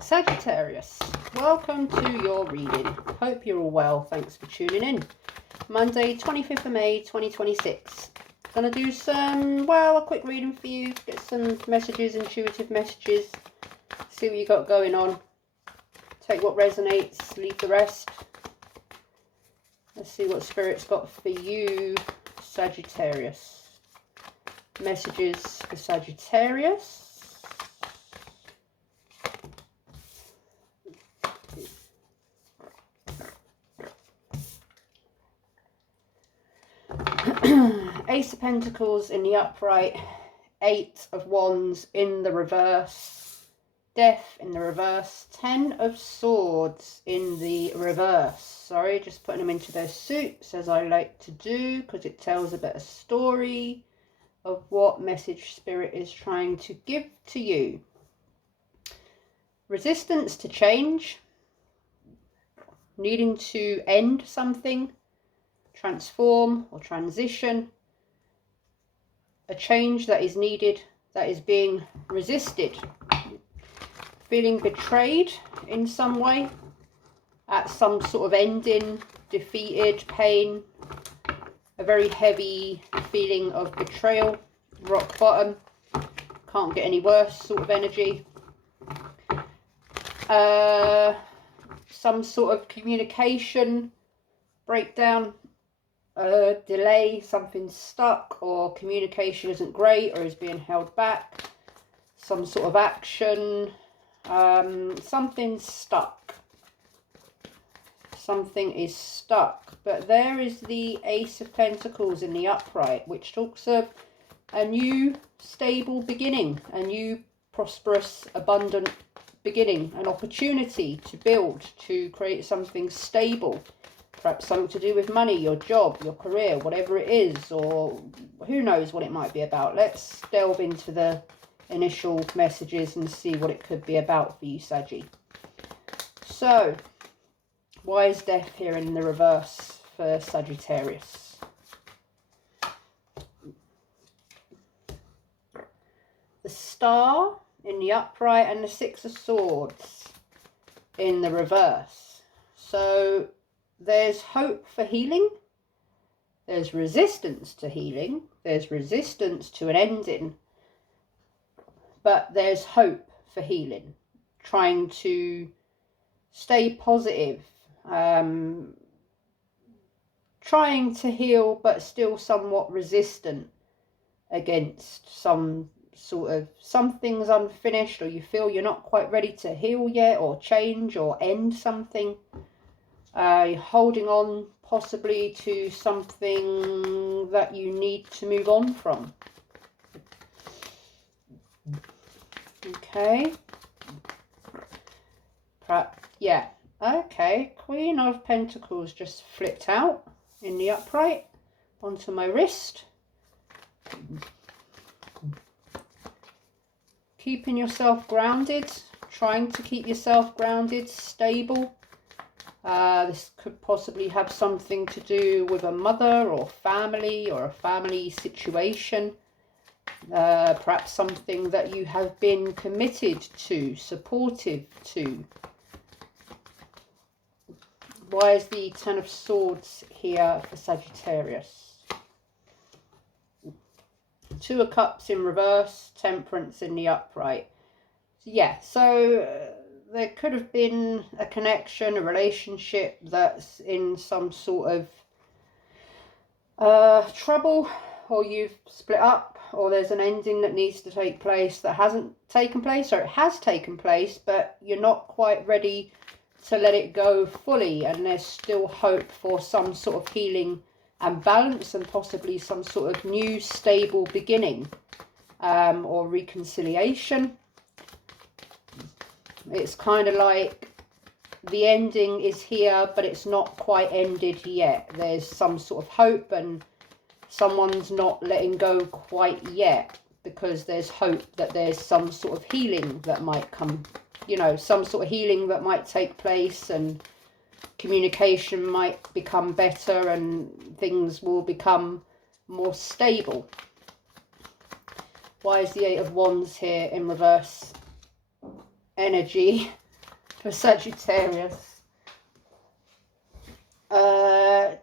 Sagittarius, welcome to your reading. Hope you're all well. Thanks for tuning in. Monday, 25th of May, 2026. Gonna do some, a quick reading for you. Get some messages, intuitive messages. See what you got going on. Take what resonates, leave the rest. Let's see what Spirit's got for you, Sagittarius. Messages for Sagittarius. Ace of Pentacles in the upright, Eight of Wands in the reverse, Death in the reverse, Ten of Swords in the reverse. Sorry, just putting them into their suits as I like to do, because it tells a bit of story of what message Spirit is trying to give to you. Resistance to change, needing to end something, transform or transition, a change that is needed, that is being resisted, feeling betrayed in some way, at some sort of ending, defeated, pain, a very heavy feeling of betrayal, rock bottom, can't get any worse sort of energy, some sort of communication breakdown, delay, something's stuck, or communication isn't great or is being held back, some sort of action, something's stuck, something is stuck. But there is the Ace of Pentacles in the upright, which talks of a new stable beginning, a new prosperous abundant beginning, an opportunity to build, to create something stable. Perhaps something to do with money, your job, your career, whatever it is, or who knows what it might be about. Let's delve into the initial messages and see what it could be about for you, Saggy. So, why is Death here in the reverse for Sagittarius? The Star in the upright and the Six of Swords in the reverse. So, there's hope for healing, there's resistance to healing, there's resistance to an ending, but there's hope for healing, trying to stay positive, trying to heal but still somewhat resistant against some sort of, something's unfinished, or you feel you're not quite ready to heal yet, or change or end something. Holding on possibly to something that you need to move on from. Okay. Yeah. Okay. Queen of Pentacles just flipped out in the upright onto my wrist. Keeping yourself grounded. Trying to keep yourself grounded, stable. This could possibly have something to do with a mother or family, or a family situation. Perhaps something that you have been committed to, supportive to. Why is the Ten of Swords here for Sagittarius? Two of Cups in reverse, Temperance in the upright. Yeah, so there could have been a connection, a relationship that's in some sort of trouble, or you've split up, or there's an ending that needs to take place that hasn't taken place, or it has taken place, but you're not quite ready to let it go fully, and there's still hope for some sort of healing and balance, and possibly some sort of new stable beginning, or reconciliation. It's kind of like the ending is here, but it's not quite ended yet. There's some sort of hope, and someone's not letting go quite yet, because there's hope that there's some sort of healing that might come, you know, some sort of healing that might take place, and communication might become better, and things will become more stable. Why is the Eight of Wands here in reverse energy for Sagittarius.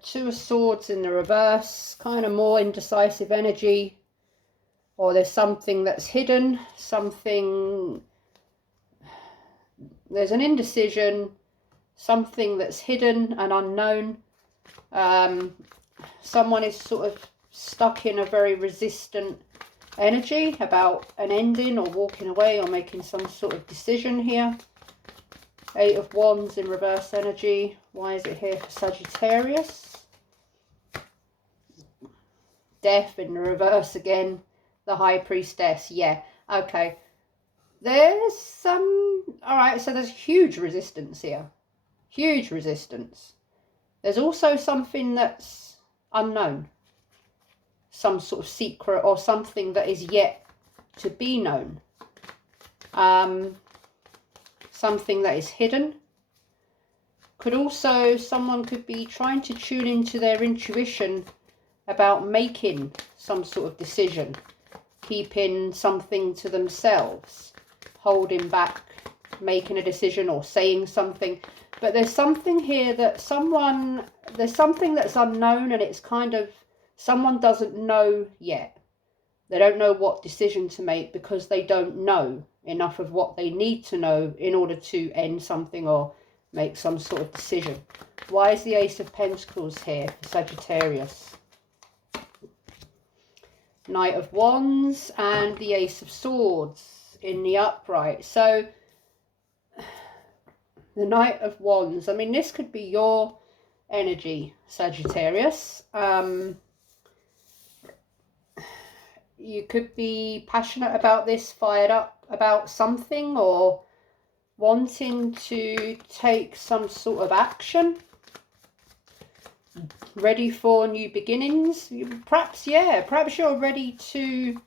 Two of Swords in the reverse, kind of more indecisive energy, or there's something that's hidden, there's an indecision, something that's hidden and unknown. Someone is sort of stuck in a very resistant energy about an ending or walking away or making some sort of decision here. Eight of Wands in reverse energy. Why is it here for Sagittarius? Death in the reverse again. The High Priestess. Yeah, okay. There's some... Alright, so there's huge resistance here. Huge resistance. There's also something that's unknown. Some sort of secret or something that is yet to be known. Something that is hidden. Could also, someone could be trying to tune into their intuition about making some sort of decision, keeping something to themselves, holding back, making a decision or saying something. But there's something here that there's something that's unknown, and it's kind of, someone doesn't know yet. They don't know what decision to make because they don't know enough of what they need to know in order to end something or make some sort of decision. Why is the Ace of Pentacles here for Sagittarius? Knight of Wands and the Ace of Swords in the upright. So the Knight of Wands, I mean, this could be your energy, Sagittarius. You could be passionate about this, fired up about something, or wanting to take some sort of action. Ready for new beginnings. Perhaps, yeah, perhaps you're ready to...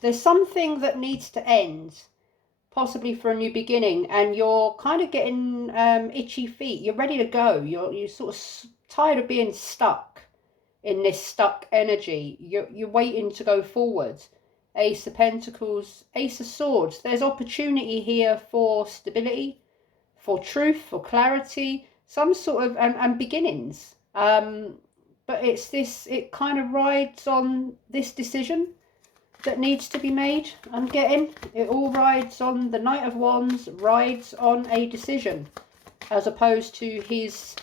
There's something that needs to end, possibly for a new beginning, and you're kind of getting itchy feet. You're ready to go. You're sort of tired of being stuck in this stuck energy. You're waiting to go forward. Ace of Pentacles, Ace of Swords. There's opportunity here for stability, for truth, for clarity, some sort of and beginnings. But it's this, it kind of rides on this decision that needs to be made. I'm getting it all rides on the Knight of Wands, rides on a decision, as opposed to his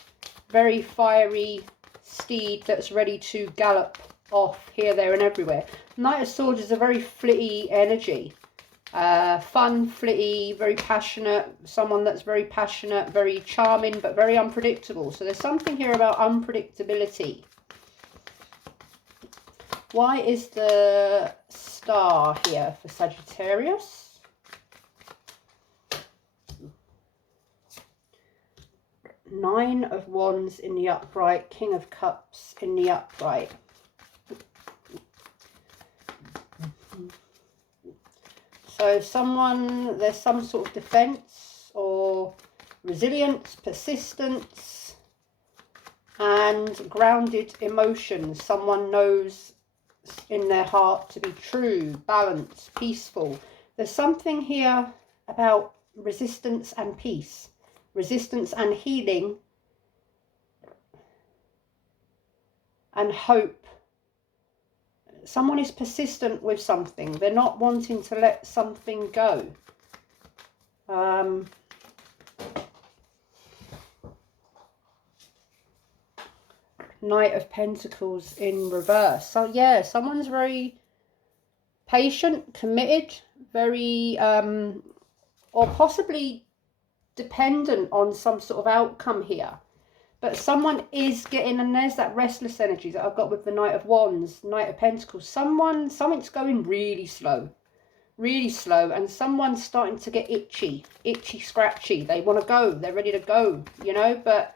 very fiery steed that's ready to gallop off here, there and everywhere. Knight of Swords is a very flitty energy, fun, flitty, very passionate, someone that's very passionate, very charming, but very unpredictable. So there's something here about unpredictability. Why is the Star here for Sagittarius? Nine of Wands in the upright, King of Cups in the upright. So someone, there's some sort of defense or resilience, persistence, and grounded emotions. Someone knows in their heart to be true, balanced, peaceful. There's something here about resistance and peace, resistance and healing, and hope. Someone is persistent with something. They're not wanting to let something go. Knight of Pentacles in reverse. So yeah, someone's very patient, committed, very or possibly dependent on some sort of outcome here. But someone is getting, and there's that restless energy that I've got with the Knight of Wands, Knight of Pentacles. Something's going really slow, and someone's starting to get itchy, scratchy. They want to go, they're ready to go, you know, but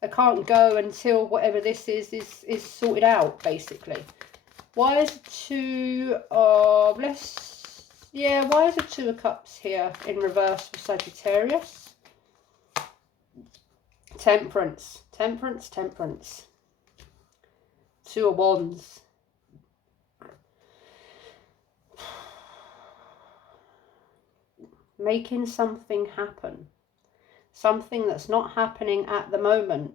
they can't go until whatever this is sorted out, basically. Why is it Two of... why is it Two of Cups here in reverse for Sagittarius? Temperance. Two of Wands. making something happen. Something that's not happening at the moment,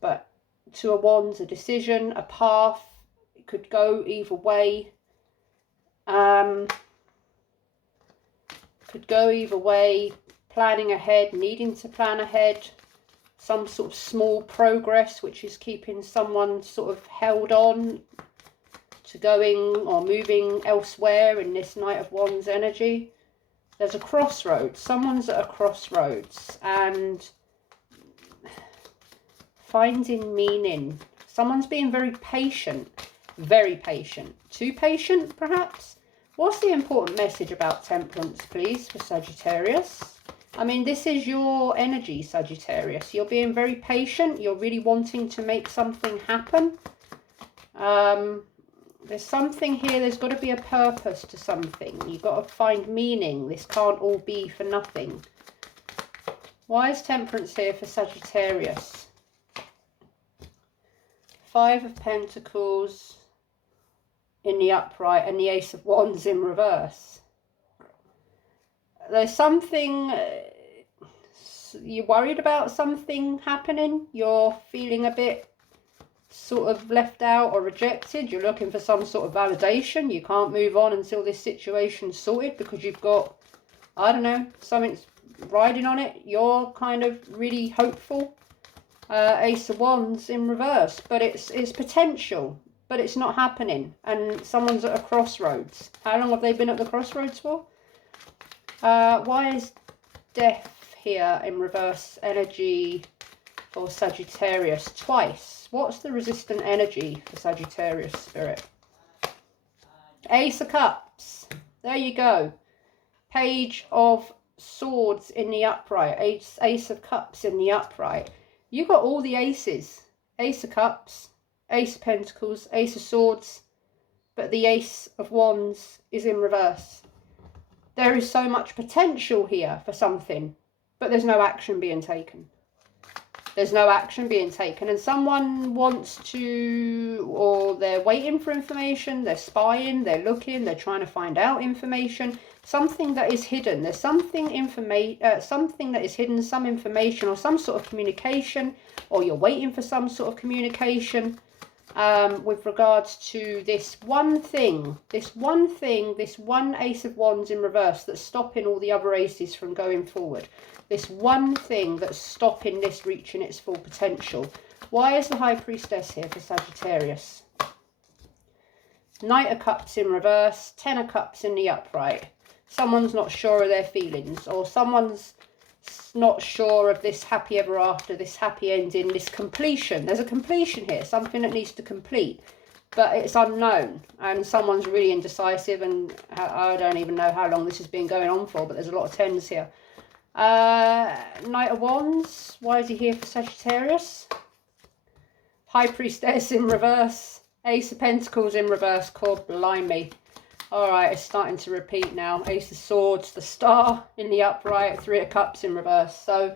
but Two of Wands, a decision, a path. It could go either way. Could go either way. Planning ahead, needing to plan ahead. Some sort of small progress which is keeping someone sort of held on to going or moving elsewhere in this Knight of Wands energy. There's a crossroads. Someone's at a crossroads and finding meaning. Someone's being very patient. Very patient. Too patient, perhaps? What's the important message about temperance, please, for Sagittarius? I mean, this is your energy, Sagittarius. You're being very patient. You're really wanting to make something happen. There's something here. There's got to be a purpose to something. You've got to find meaning. This can't all be for nothing. Why is temperance here for Sagittarius? Five of Pentacles in the upright and the Ace of Wands in reverse. There's something, you're worried about something happening. You're feeling a bit sort of left out or rejected. You're looking for some sort of validation. You can't move on until this situation's sorted because you've got, I don't know, something's riding on it. You're kind of really hopeful. Ace of Wands in reverse, but it's potential, but it's not happening, and someone's at a crossroads. How long have they been at the crossroads for? Why is death here in reverse energy for Sagittarius twice? What's the resistant energy for Sagittarius spirit? Ace of Cups. There you go. Page of Swords in the upright. Ace of Cups in the upright. You got all the aces. Ace of Cups, Ace of Pentacles, Ace of Swords, but the Ace of Wands is in reverse. There is so much potential here for something, but there's no action being taken. There's no action being taken, and someone wants to, or they're waiting for information, they're spying, they're looking, they're trying to find out information. Something that is hidden. There's something something that is hidden, some information or some sort of communication, or you're waiting for some sort of communication with regards to this one thing, this one Ace of Wands in reverse that's stopping all the other aces from going forward. This one thing that's stopping this reaching its full potential. Why is the High Priestess here for Sagittarius? Knight of Cups in reverse, Ten of Cups in the upright. Someone's not sure of their feelings, or someone's not sure of this happy ever after, this happy ending, this completion. There's a completion here, something that needs to complete, but it's unknown, and someone's really indecisive, and I don't even know how long this has been going on for, but there's a lot of tens here. Knight of Wands. Why is he here for Sagittarius? High Priestess in reverse, Ace of Pentacles in reverse. God blimey. Alright, it's starting to repeat now. Ace of Swords, the Star in the upright, Three of Cups in reverse. So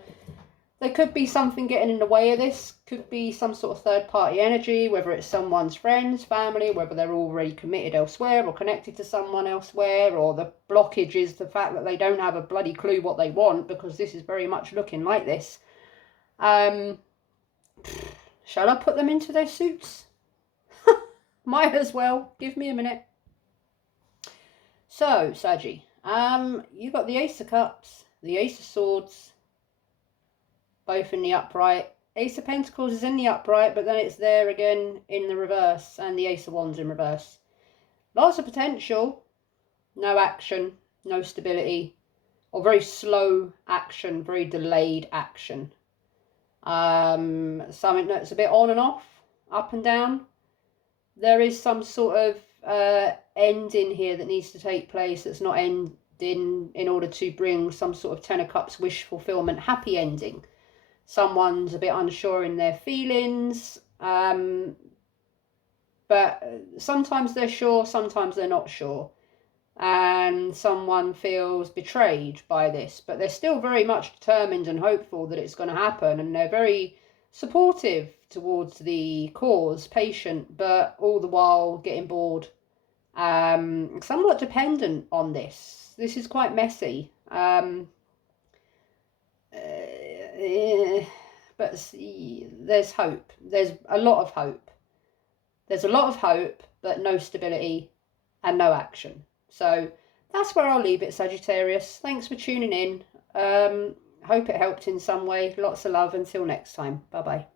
there could be something getting in the way of this. Could be some sort of third party energy, whether it's someone's friends, family, whether they're already committed elsewhere or connected to someone elsewhere, or the blockage is the fact that they don't have a bloody clue what they want, because this is very much looking like this. Shall I put them into their suits? Might as well. Give me a minute. So, Saggy, you got the Ace of Cups, the Ace of Swords, both in the upright. Ace of Pentacles is in the upright, but then it's there again in the reverse, and the Ace of Wands in reverse. Lots of potential, no action, no stability, or very slow action, very delayed action. Something that's a bit on and off, up and down. There is some sort of ending here that needs to take place that's not ending in order to bring some sort of Ten of Cups wish fulfillment, happy ending. Someone's a bit unsure in their feelings, but sometimes they're sure, sometimes they're not sure, and someone feels betrayed by this, but they're still very much determined and hopeful that it's going to happen, and they're very supportive towards the cause, patient, but all the while getting bored, somewhat dependent on this. This is quite messy. But there's hope. There's a lot of hope. There's a lot of hope, but no stability and no action. So that's where I'll leave it, Sagittarius. Thanks for tuning in. Hope it helped in some way. Lots of love. Until next time. Bye-bye.